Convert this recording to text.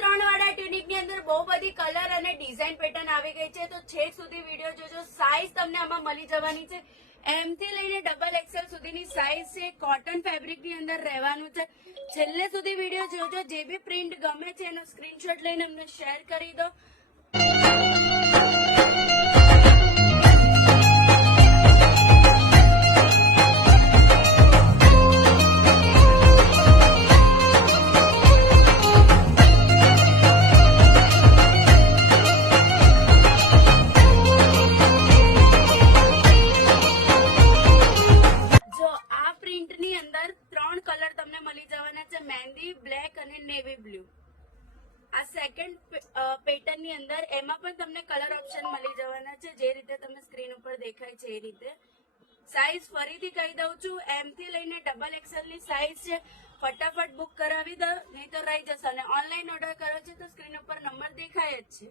3 વાળા ટ્યુનિક ની અંદર બહુ બધી કલર અને ડિઝાઇન પેટર્ન આવી ગઈ છે, તો છેક સુધી વિડીયો જોજો. સાઈઝ તમને આમાં મળી જવાની છે એમ થી લઈને XXL સુધીની સાઈઝ છે. કોટન ફેબ્રિક ની અંદર રહેવાનું છે. છેલ્લે સુધી વિડીયો જોજો. જે બી પ્રિન્ટ ગમે છે એનો સ્ક્રીનશોટ લઈને અમને શેર કરી દો. મહેંદી, બ્લેક અને નેવી બ્લુ. આ સેકન્ડ પેટર્ન ની અંદર એમાં પણ તમને કલર ઓપ્શન મળી જવાના છે, જે રીતે તમને સ્ક્રીન ઉપર દેખાય છે એ રીતે. સાઈઝ ફરીથી કહી દઉં છું, એમ થી લઈને XXL ની સાઈઝ છે. ફટાફટ બુક કરાવી દો, નહીં તો રહી જશે. અને ઓનલાઈન ઓર્ડર કરો છો તો સ્ક્રીન ઉપર નંબર દેખાય જ છે.